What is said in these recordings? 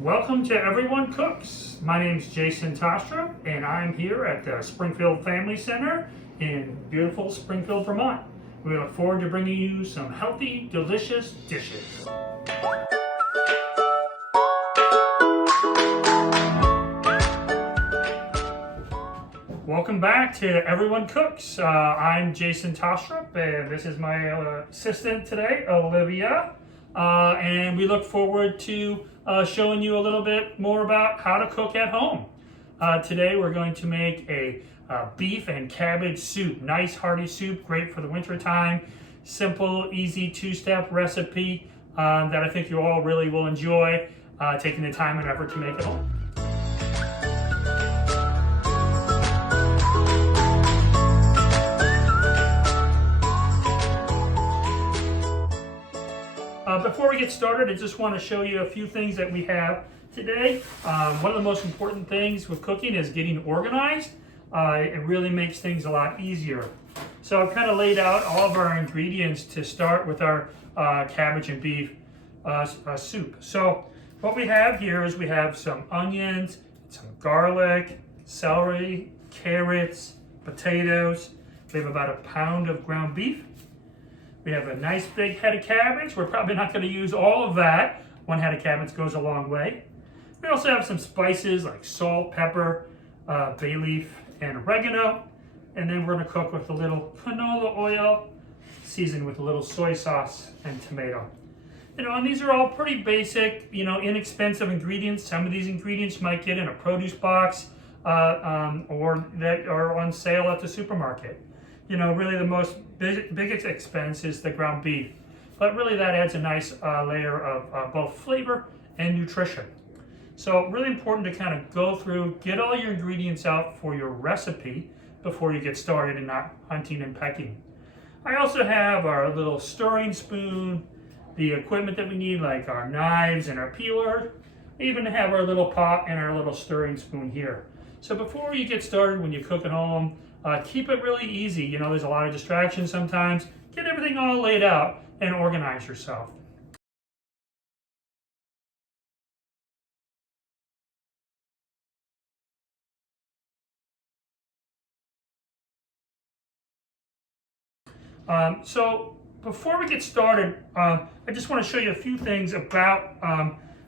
Welcome to Everyone Cooks. My name is Jason Tostrup, and I'm here at the Springfield Family Center in beautiful Springfield, Vermont. We look forward to bringing you some healthy, delicious dishes. Welcome back to Everyone Cooks. I'm Jason Tostrup, and this is my assistant today, Olivia. And we look forward to showing you a little bit more about how to cook at home. Today we're going to make a beef and cabbage soup. Nice hearty soup, great for the winter time. Simple, easy two-step recipe that I think you all really will enjoy taking the time and effort to make at home. Before we get started, I just want to show you a few things that we have today. One of the most important things with cooking is getting organized. It really makes things a lot easier. So I've kind of laid out all of our ingredients to start with our cabbage and beef soup. So what we have here is we have some onions, some garlic, celery, carrots, potatoes. We have about a pound of ground beef. We have a nice big head of cabbage. We're probably not going to use all of that. One head of cabbage goes a long way. We also have some spices like salt, pepper, bay leaf, and oregano. And then we're going to cook with a little canola oil, seasoned with a little soy sauce and tomato. And these are all pretty basic, inexpensive ingredients. Some of these ingredients you might get in a produce box or that are on sale at the supermarket. Really the most biggest expense is the ground beef, but really that adds a nice layer of both flavor and nutrition. So really important to kind of go through, get all your ingredients out for your recipe before you get started and not hunting and pecking. I also have our little stirring spoon, the equipment that we need like our knives and our peeler. I even have our little pot and our little stirring spoon here. So before you get started when you cook at home, keep it really easy. There's a lot of distractions sometimes. Get everything all laid out and organize yourself. So before we get started, I just want to show you a few things about,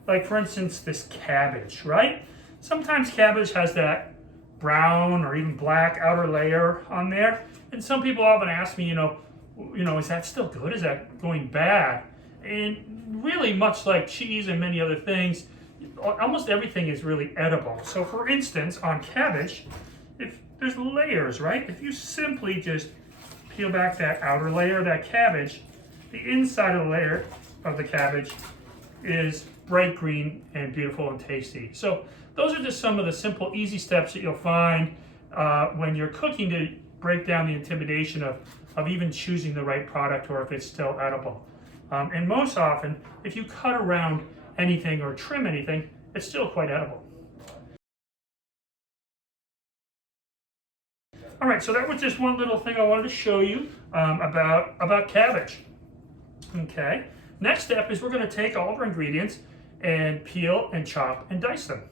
like for instance, this cabbage, right? Sometimes cabbage has that brown or even black outer layer on there. And some people often ask me, is that still good? Is that going bad? And really, much like cheese and many other things, almost everything is really edible. So for instance, on cabbage, if there's layers, right? If you simply just peel back that outer layer of that cabbage, the inside of the layer of the cabbage is bright green and beautiful and tasty. So those are just some of the simple, easy steps that you'll find when you're cooking to break down the intimidation of even choosing the right product or if it's still edible. And most often, if you cut around anything or trim anything, it's still quite edible. All right, so that was just one little thing I wanted to show you about cabbage. Okay, next step is we're going to take all of our ingredients and peel and chop and dice them.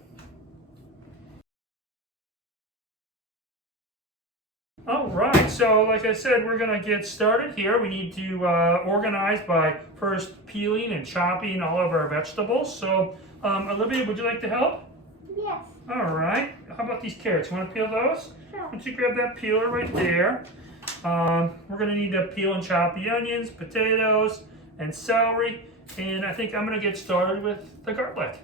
All right, so like I said, we're going to get started here. We need to organize by first peeling and chopping all of our vegetables. So, Olivia, would you like to help? Yes. All right. How about these carrots? You want to peel those? Sure. Why don't you grab that peeler right there? We're going to need to peel and chop the onions, potatoes, and celery. And I think I'm going to get started with the garlic.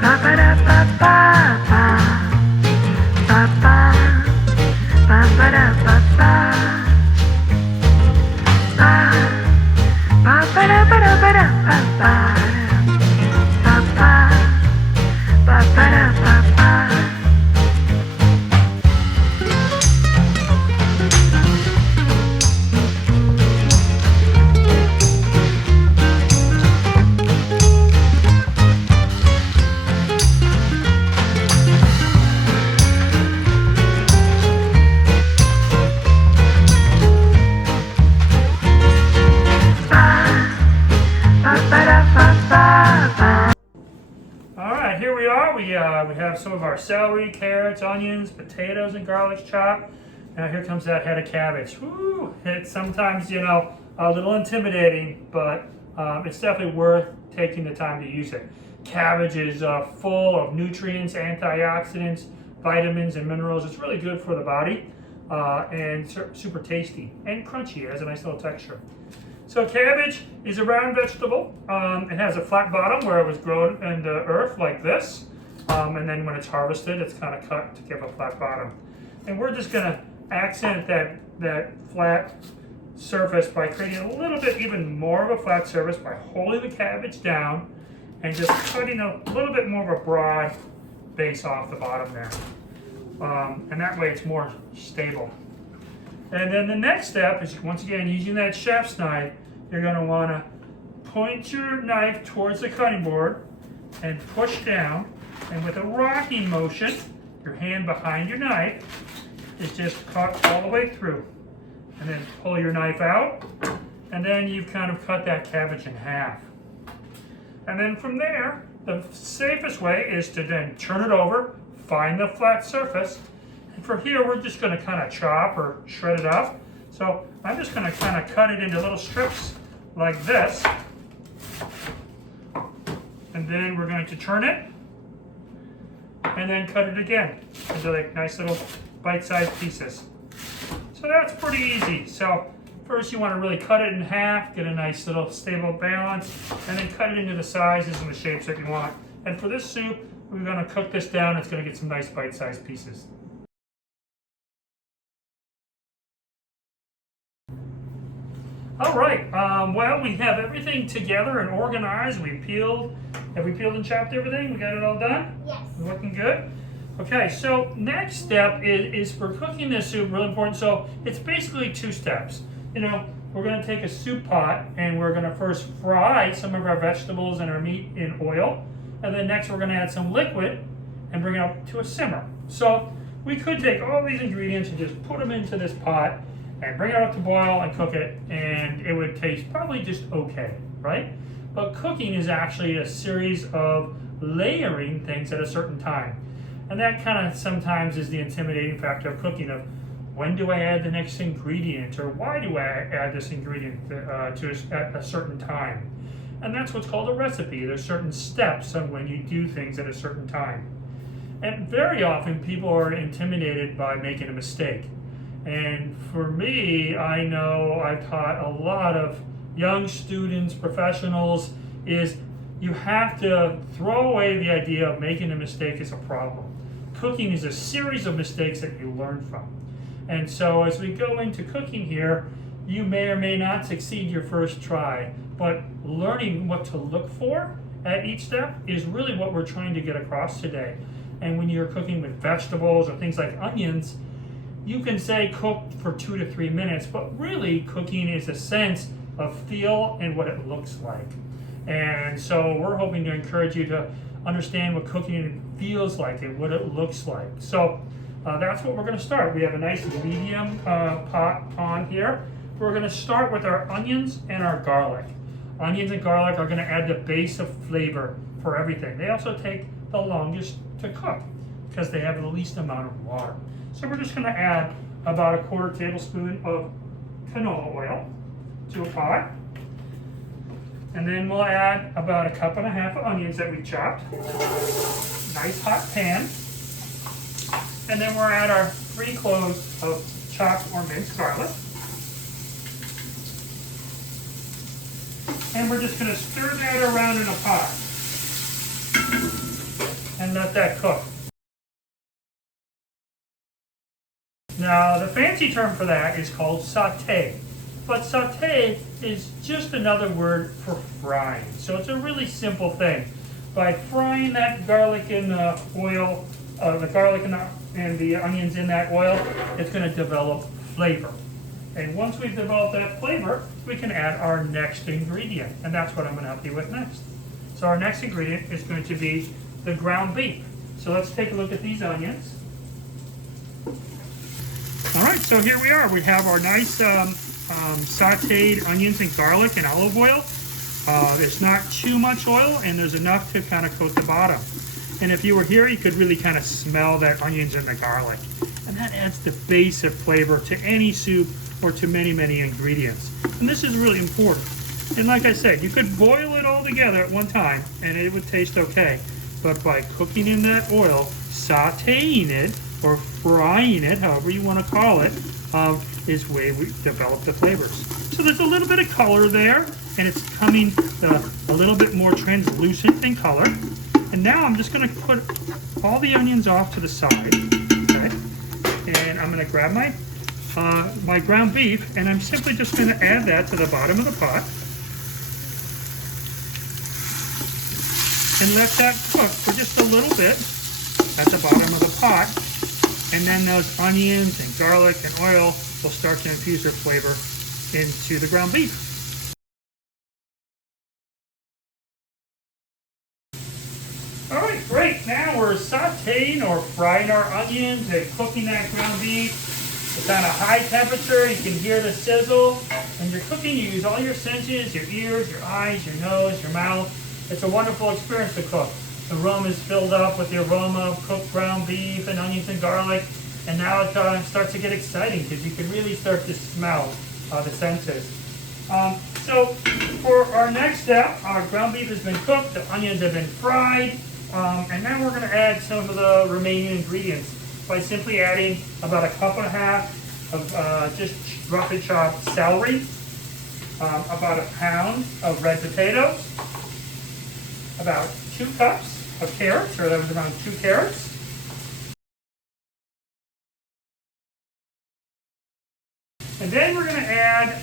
Ba ba da ba ba ba ba ba have some of our celery, carrots, onions, potatoes, and garlic chopped. Now here comes that head of cabbage. Woo! It's sometimes, you know, a little intimidating, but it's definitely worth taking the time to use it. Cabbage is full of nutrients, antioxidants, vitamins, and minerals. It's really good for the body and super tasty and crunchy. It has a nice little texture. So cabbage is a round vegetable. It has a flat bottom where it was grown in the earth like this. And then when it's harvested, it's kind of cut to give a flat bottom. And we're just going to accent that flat surface by creating a little bit even more of a flat surface by holding the cabbage down and just cutting a little bit more of a broad base off the bottom there. And that way it's more stable. And then the next step is, once again, using that chef's knife, you're going to want to point your knife towards the cutting board and push down. And with a rocking motion, your hand behind your knife is just cut all the way through. And then pull your knife out, and then you've kind of cut that cabbage in half. And then from there, the safest way is to then turn it over, find the flat surface, and for here we're just going to kind of chop or shred it up. So I'm just going to kind of cut it into little strips like this, and then we're going to turn it, and then cut it again into like nice little bite-sized pieces. So that's pretty easy. So first you want to really cut it in half, get a nice little stable balance, and then cut it into the sizes and the shapes that you want. And for this soup, we're going to cook this down. It's going to get some nice bite-sized pieces. All right, well, we have everything together and organized. Have we peeled and chopped everything? We got it all done? Yes. We're looking good? Okay, so next step is for cooking this soup, really important. So it's basically 2 steps. You know, we're going to take a soup pot and we're going to first fry some of our vegetables and our meat in oil. And then next we're going to add some liquid and bring it up to a simmer. So we could take all these ingredients and just put them into this pot and bring it up to boil and cook it, and it would taste probably just okay, right? But cooking is actually a series of layering things at a certain time. And that kind of sometimes is the intimidating factor of cooking, of when do I add the next ingredient, or why do I add this ingredient at a certain time? And that's what's called a recipe. There's certain steps on when you do things at a certain time. And very often people are intimidated by making a mistake. And for me, I know I've taught a lot of young students, professionals, is you have to throw away the idea of making a mistake is a problem. Cooking is a series of mistakes that you learn from. And so as we go into cooking here, you may or may not succeed your first try, but learning what to look for at each step is really what we're trying to get across today. And when you're cooking with vegetables or things like onions, you can say cook for 2 to 3 minutes, but really cooking is a sense of feel and what it looks like. And so we're hoping to encourage you to understand what cooking feels like and what it looks like. So that's what we're going to start. We have a nice medium pot on here. We're going to start with our onions and our garlic. Onions and garlic are going to add the base of flavor for everything. They also take the longest to cook because they have the least amount of water. So we're just going to add about a 1/4 tablespoon of canola oil to a pot. And then we'll add about 1.5 cups of onions that we chopped. Nice hot pan. And then we'll add our 3 cloves of chopped or minced garlic. And we're just going to stir that around in a pot and let that cook. Now, the fancy term for that is called sauté. But sauté is just another word for frying. So it's a really simple thing. By frying that garlic in the oil, the garlic and the onions in that oil, it's going to develop flavor. And once we've developed that flavor, we can add our next ingredient. And that's what I'm going to help you with next. So our next ingredient is going to be the ground beef. So let's take a look at these onions. All right, so here we are. We have our nice sauteed onions and garlic and olive oil. There's not too much oil, and there's enough to kind of coat the bottom. And if you were here, you could really kind of smell that onions and the garlic. And that adds the base of flavor to any soup or to many, many ingredients. And this is really important. And like I said, you could boil it all together at one time and it would taste okay. But by cooking in that oil, sauteing it, or frying it, however you want to call it, is where we develop the flavors. So there's a little bit of color there, and it's coming a little bit more translucent in color. And now I'm just going to put all the onions off to the side, okay? And I'm going to grab my my ground beef, and I'm simply just going to add that to the bottom of the pot. And let that cook for just a little bit at the bottom of the pot. And then those onions and garlic and oil will start to infuse their flavor into the ground beef. All right, great. Now we're sauteing or frying our onions and cooking that ground beef. It's on a high temperature. You can hear the sizzle. When you're cooking, you use all your senses, your ears, your eyes, your nose, your mouth. It's a wonderful experience to cook. The room is filled up with the aroma of cooked ground beef and onions and garlic. And now it starts to get exciting because you can really start to smell the senses. So for our next step, our ground beef has been cooked, the onions have been fried, and now we're going to add some of the remaining ingredients by simply adding about 1.5 cups of just roughly chopped celery, about 1 pound of red potatoes, about 2 cups of carrots, or that was around 2 carrots. And then we're going to add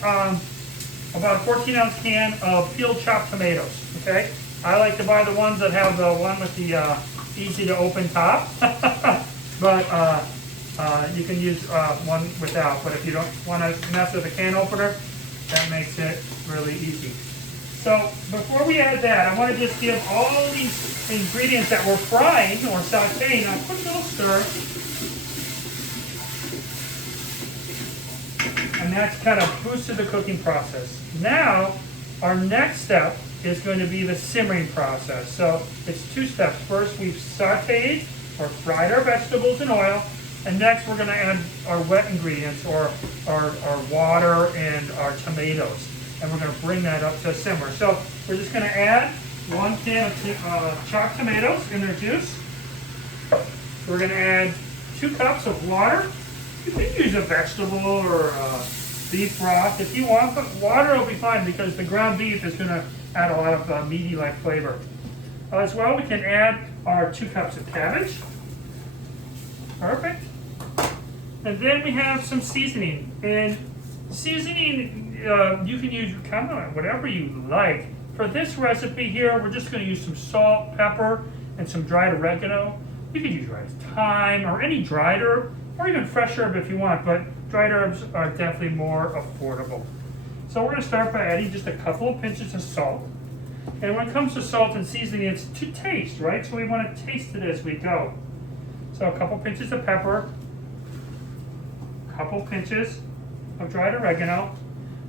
about a 14-ounce can of peeled chopped tomatoes, okay? I like to buy the ones that have the one with the easy to open top, but you can use one without. But if you don't want to mess with a can opener, that makes it really easy. So before we add that, I want to just give all these ingredients that we're frying or sauteing a quick little stir. And that's kind of boosted the cooking process. Now, our next step is going to be the simmering process. So it's 2 steps. First, we've sauteed or fried our vegetables in oil. And next, we're going to add our wet ingredients, or our water and our tomatoes. And we're going to bring that up to a simmer. So we're just going to add 1 can of chopped tomatoes in their juice. We're going to add 2 cups of water. You can use a vegetable or beef broth if you want, but water will be fine because the ground beef is going to add a lot of meaty-like flavor. As well, we can add our 2 cups of cabbage. Perfect. And then we have some seasoning. And seasoning, you can use kind of whatever you like. For this recipe here, we're just going to use some salt, pepper, and some dried oregano. You can use thyme or any dried herb, or even fresh herb if you want, but dried herbs are definitely more affordable. So we're going to start by adding just a couple of pinches of salt. And when it comes to salt and seasoning, it's to taste, right? So we want to taste it as we go. So a couple pinches of pepper, a couple pinches of dried oregano.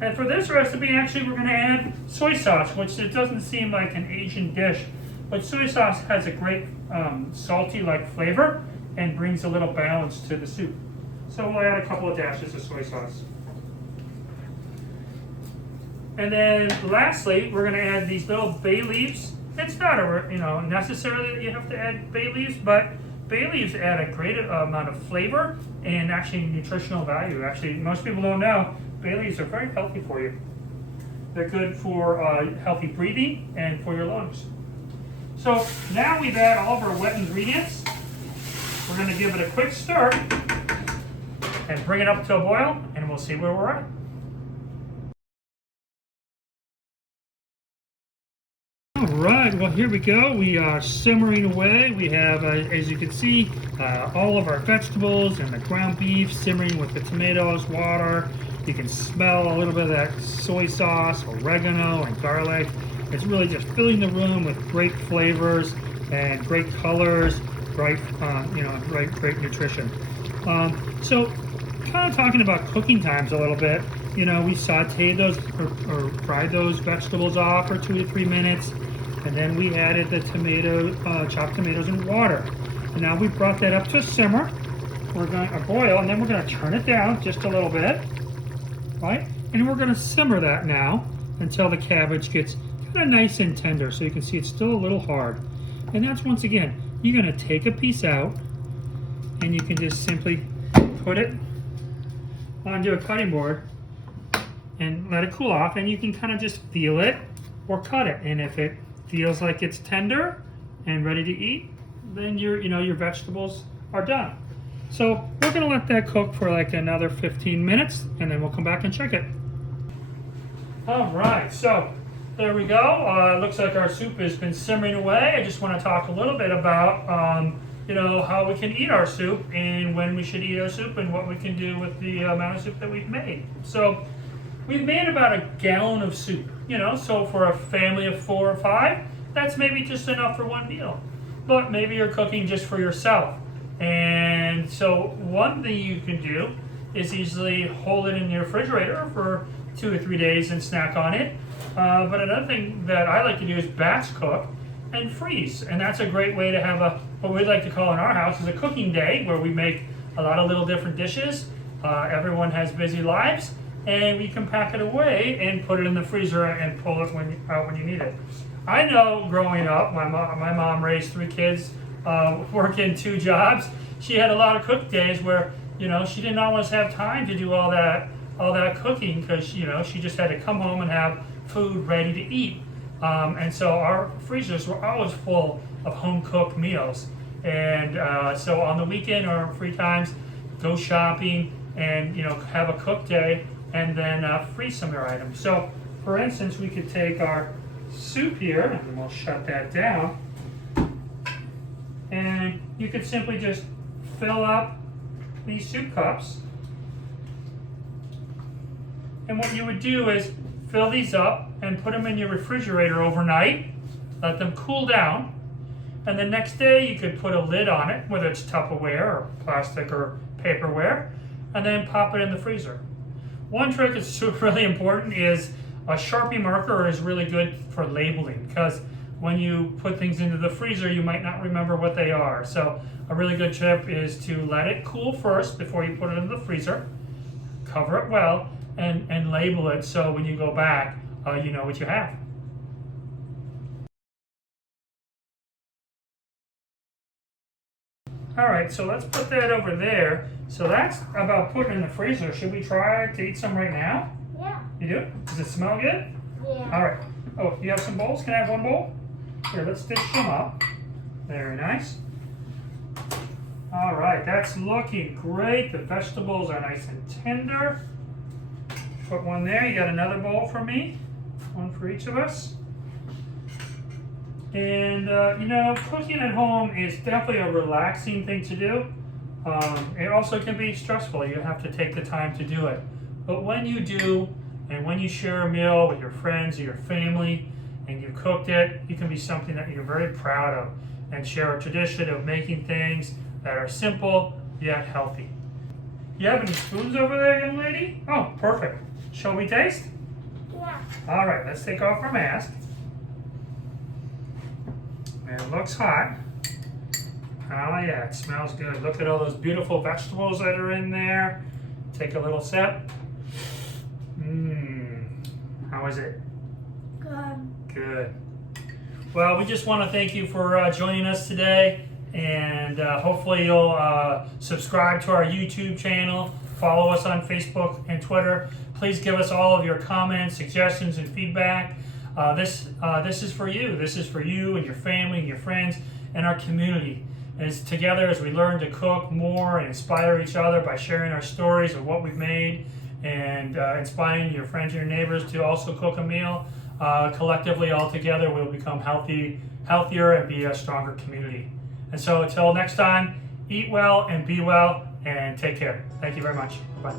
And for this recipe, actually, we're going to add soy sauce, which it doesn't seem like an Asian dish, but soy sauce has a great salty-like flavor and brings a little balance to the soup. So we'll add a couple of dashes of soy sauce. And then lastly, we're going to add these little bay leaves. It's not necessarily that you have to add bay leaves, but bay leaves add a great amount of flavor and actually nutritional value. Actually, most people don't know, bay leaves are very healthy for you. They're good for healthy breathing and for your lungs. So now we've added all of our wet ingredients. We're going to give it a quick stir and bring it up to a boil, and we'll see where we're at. All right, well, here we go. We are simmering away. We have, as you can see, all of our vegetables and the ground beef simmering with the tomatoes, water. You can smell a little bit of that soy sauce, oregano, and garlic. It's really just filling the room with great flavors and great colors, great nutrition. So, kind of talking about cooking times a little bit. We sauteed those or fried those vegetables off for 2 to 3 minutes. And then we added the chopped tomatoes and water. And now we brought that up to a simmer. We're going to boil, and then we're going to turn it down just a little bit, right? And we're going to simmer that now until the cabbage gets kind of nice and tender. So you can see it's still a little hard. And that's, once again, you're going to take a piece out, and you can just simply put it onto a cutting board and let it cool off, and you can kind of just feel it or cut it. And if it feels like it's tender and ready to eat, then your vegetables are done. So we're gonna let that cook for like another 15 minutes, and then we'll come back and check it. All right, so there we go. Looks like our soup has been simmering away. I just want to talk a little bit about how we can eat our soup and when we should eat our soup and what we can do with the amount of soup that we've made. So we've made about a gallon of soup, so for a family of 4 or 5, that's maybe just enough for one meal. But maybe you're cooking just for yourself. And so one thing you can do is easily hold it in your refrigerator for 2 or 3 days and snack on it. But another thing that I like to do is batch cook and freeze. And that's a great way to have what we'd like to call in our house is a cooking day, where we make a lot of little different dishes. Everyone has busy lives, and we can pack it away and put it in the freezer and pull it out when you need it. I know growing up, my mom raised 3 kids, working 2 jobs. She had a lot of cook days where, she didn't always have time to do all that cooking, because, she just had to come home and have food ready to eat. And so our freezers were always full of home-cooked meals. And so on the weekend or free times, go shopping and, have a cook day and then freeze some of your items. So, for instance, we could take our soup here, and we'll shut that down. And you could simply just fill up these soup cups. And what you would do is fill these up and put them in your refrigerator overnight, let them cool down, and the next day you could put a lid on it, whether it's Tupperware or plastic or paperware, and then pop it in the freezer. One trick that's really important is a Sharpie marker is really good for labeling, because when you put things into the freezer, you might not remember what they are. So a really good tip is to let it cool first before you put it into the freezer, cover it well, and label it so when you go back, you know what you have. All right, so let's put that over there. So that's about putting it in the freezer. Should we try to eat some right now? Yeah. You do? Does it smell good? Yeah. All right. Oh, you have some bowls? Can I have one bowl? Here, let's dish them up. Very nice. All right, that's looking great. The vegetables are nice and tender. Put one there. You got another bowl for me? One for each of us. And, cooking at home is definitely a relaxing thing to do. It also can be stressful. You have to take the time to do it. But when you do, and when you share a meal with your friends or your family, and you cooked it, it can be something that you're very proud of, and share a tradition of making things that are simple yet healthy. You have any spoons over there, young lady? Oh, perfect. Shall we taste? Yeah. All right, let's take off our mask. It looks hot. Oh yeah, it smells good. Look at all those beautiful vegetables that are in there. Take a little sip. How is it? Good. Good. Well, we just want to thank you for joining us today, and hopefully you'll subscribe to our YouTube channel, follow us on Facebook and Twitter. Please give us all of your comments, suggestions, and feedback. This is for you. This is for you and your family and your friends and our community. And it's together as we learn to cook more and inspire each other by sharing our stories of what we've made, and inspiring your friends and your neighbors to also cook a meal. Collectively, all together, we'll become healthier and be a stronger community. And so until next time, eat well and be well and take care. Thank you very much. Bye.